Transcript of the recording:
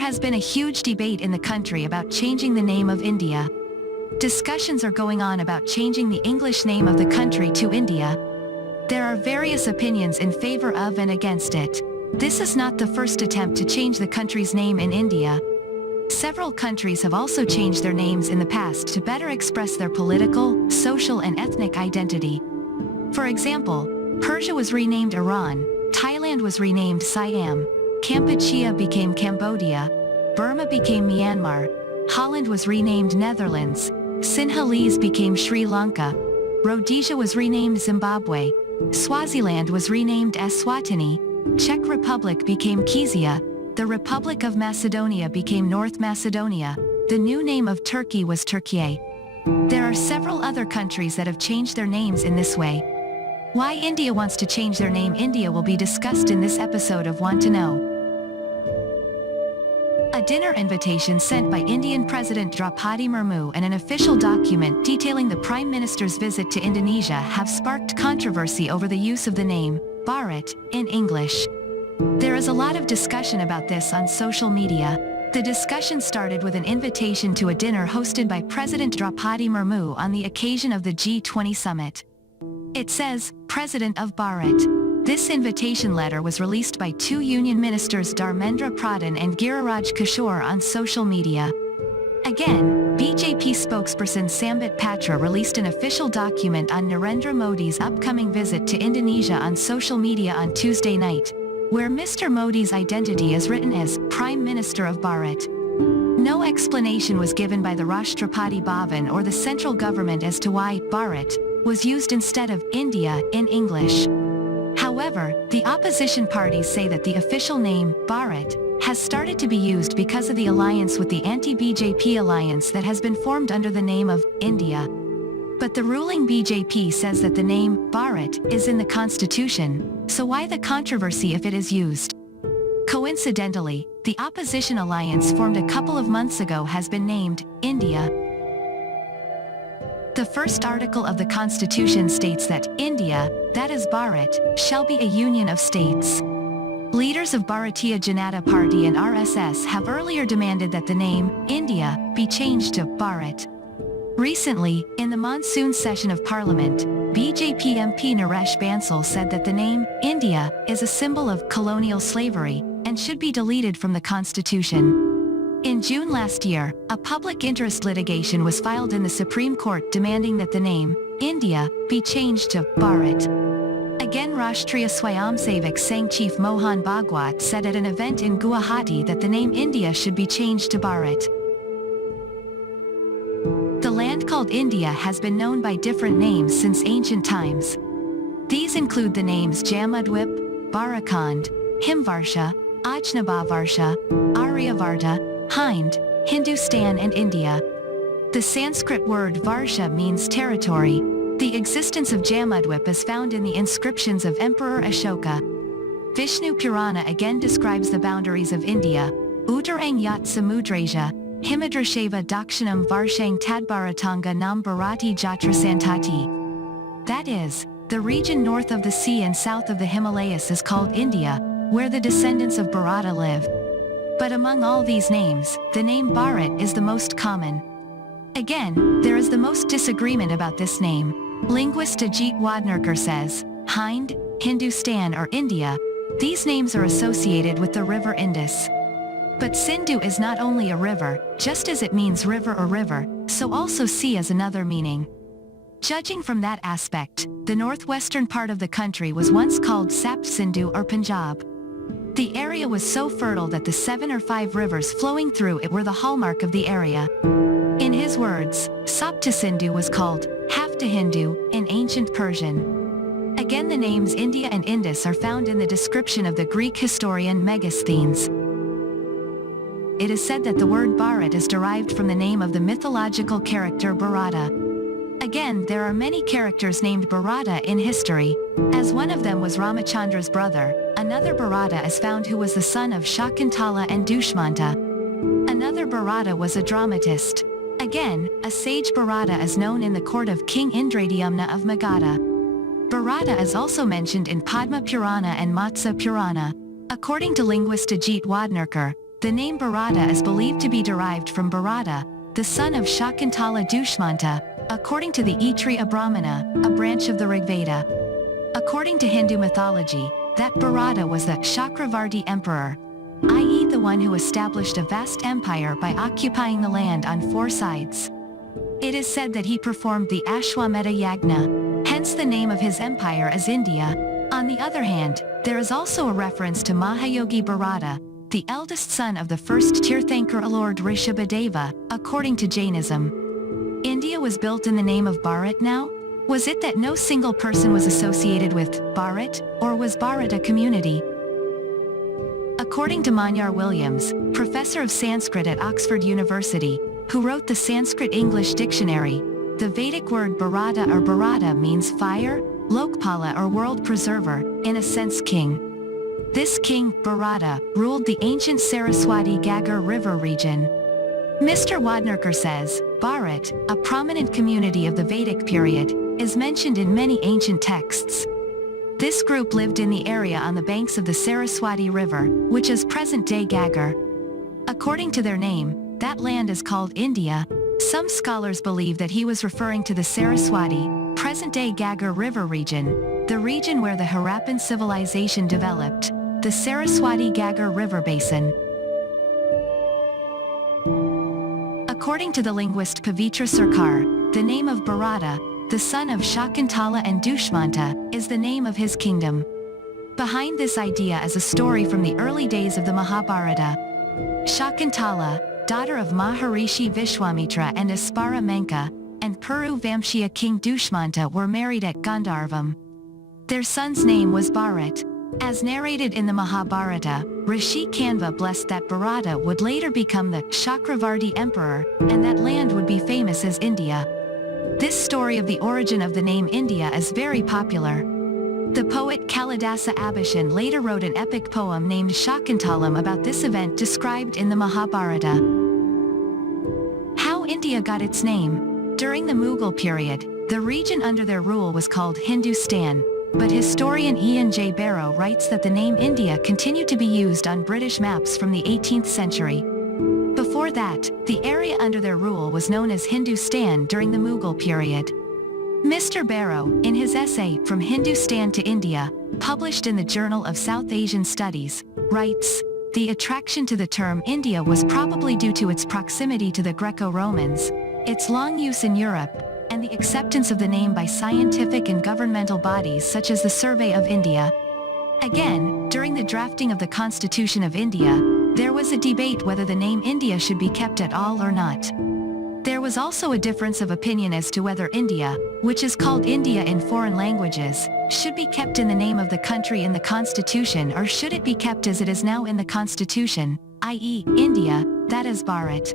has been a huge debate in the country about changing the name of India. Discussions are going on about changing the English name of the country to India. There are various opinions in favor of and against it. This is not the first attempt to change the country's name in India. Several countries have also changed their names in the past to better express their political, social and ethnic identity. For example, Persia was renamed Iran, Thailand was renamed Siam, Kampuchea became Cambodia, Burma became Myanmar, Holland was renamed Netherlands, Sinhalese became Sri Lanka, Rhodesia was renamed Zimbabwe, Swaziland was renamed Eswatini, Czech Republic became Kizia, the Republic of Macedonia became North Macedonia, the new name of Turkey was Turkey. There are several other countries that have changed their names in this way. Why India wants to change their name India will be discussed in this episode of Want to Know. A dinner invitation sent by Indian President Draupadi Murmu and an official document detailing the Prime Minister's visit to Indonesia have sparked controversy over the use of the name Bharat in English. There is a lot of discussion about this on social media. The discussion started with an invitation to a dinner hosted by President Draupadi Murmu on the occasion of the G20 summit. It says, President of Bharat. This invitation letter was released by two union ministers Dharmendra Pradhan and Giriraj Kishore on social media. Again, BJP spokesperson Sambit Patra released an official document on Narendra Modi's upcoming visit to Indonesia on social media on Tuesday night, where Mr. Modi's identity is written as Prime Minister of Bharat. No explanation was given by the Rashtrapati Bhavan or the central government as to why Bharat was used instead of India in English. However, the opposition parties say that the official name, Bharat, has started to be used because of the alliance with the anti-BJP alliance that has been formed under the name of India. But the ruling BJP says that the name, Bharat, is in the constitution, so why the controversy if it is used? Coincidentally, the opposition alliance formed a couple of months ago has been named, India. The first article of the Constitution states that India, that is Bharat, shall be a union of states. Leaders of Bharatiya Janata Party and RSS have earlier demanded that the name, India, be changed to Bharat. Recently, in the monsoon session of Parliament, BJP MP Naresh Bansal said that the name, India, is a symbol of colonial slavery, and should be deleted from the Constitution. In June last year, a public interest litigation was filed in the Supreme Court demanding that the name, India, be changed to Bharat. Again, Rashtriya Swayamsevak Sangh Chief Mohan Bhagwat said at an event in Guwahati that the name India should be changed to Bharat. The land called India has been known by different names since ancient times. These include the names Jamudwip, Barakhand, Himvarsha, Ajnabavarsha, Aryavarta, Hind, Hindustan and India. The Sanskrit word Varsha means territory. The existence of Jamudwip is found in the inscriptions of Emperor Ashoka. Vishnu Purana again describes the boundaries of India. Udarang Yat Samudraja, Himadrasheva Dakshinam Varshang Tadbharatanga Nam Bharati Jatra Santati. That is, the region north of the sea and south of the Himalayas is called India, where the descendants of Bharata live. But among all these names, the name Bharat is the most common. Again, there is the most disagreement about this name. Linguist Ajit Wadnerkar says, Hind, Hindustan or India, these names are associated with the river Indus. But Sindhu is not only a river, just as it means river or river, so also sea is another meaning. Judging from that aspect, the northwestern part of the country was once called Sapt Sindhu or Punjab. The area was so fertile that the 7 or 5 rivers flowing through it were the hallmark of the area. In his words, Sapta Sindhu was called Hafta Hindu in ancient Persian. Again, the names India and Indus are found in the description of the Greek historian Megasthenes. It is said that the word Bharat is derived from the name of the mythological character Bharata. Again, there are many characters named Bharata in history, as one of them was Ramachandra's brother. Another Bharata is found who was the son of Shakuntala and Dushmanta. Another Bharata was a dramatist. Again, a sage Bharata is known in the court of King Indradyumna of Magadha. Bharata is also mentioned in Padma Purana and Matsya Purana. According to linguist Ajit Wadnerkar, The name Bharata is believed to be derived from Bharata, the son of Shakuntala Dushmanta, according to the Aitreya Brahmana, a branch of the Rigveda. According to Hindu mythology, that Bharata was the Chakravarti emperor, i.e. the one who established a vast empire by occupying the land on 4 sides. It is said that he performed the Ashwamedha Yagna, hence the name of his empire is India. On the other hand, there is also a reference to Mahayogi Bharata, the eldest son of the first Tirthankara Lord Rishabhadeva, according to Jainism. India was built in the name of Bharat now? Was it that no single person was associated with Bharat, or was Bharat a community? According to Manyar Williams, professor of Sanskrit at Oxford University, who wrote the Sanskrit-English dictionary, the Vedic word Bharata or Bharata means fire, Lokpala or world preserver, in a sense king. This king, Bharata, ruled the ancient Saraswati Ghaggar River region. Mr. Wadnerkar says, Bharat, a prominent community of the Vedic period, is mentioned in many ancient texts. This group lived in the area on the banks of the Saraswati River, which is present-day Ghaggar. According to their name, that land is called India. Some scholars believe that he was referring to the Saraswati, present-day Ghaggar River region, the region where the Harappan civilization developed, the Saraswati Ghaggar River basin. According to the linguist Pavitra Sarkar, the name of Bharata, the son of Shakuntala and Dushmanta, is the name of his kingdom. Behind this idea is a story from the early days of the Mahabharata. Shakuntala, daughter of Maharishi Vishwamitra and Aspara Menka, and Puru Vamshiya king Dushmanta were married at Gandharvam. Their son's name was Bharat. As narrated in the Mahabharata, Rishi Kanva blessed that Bharata would later become the Chakravarti emperor, and that land would be famous as India. This story of the origin of the name India is very popular. The poet Kalidasa Abhishan later wrote an epic poem named Shakuntalam about this event described in the Mahabharata. How India got its name? During the Mughal period, the region under their rule was called Hindustan, but historian Ian J. Barrow writes that the name India continued to be used on British maps from the 18th century. Before that, the area under their rule was known as Hindustan during the Mughal period. Mr. Barrow, in his essay From Hindustan to India, published in the Journal of South Asian Studies, writes, "The attraction to the term India was probably due to its proximity to the Greco-Romans, its long use in Europe, and the acceptance of the name by scientific and governmental bodies such as the Survey of India." Again, during the drafting of the Constitution of India, there was a debate whether the name India should be kept at all or not. There was also a difference of opinion as to whether India, which is called India in foreign languages, should be kept in the name of the country in the Constitution or should it be kept as it is now in the Constitution, i.e., India, that is Bharat.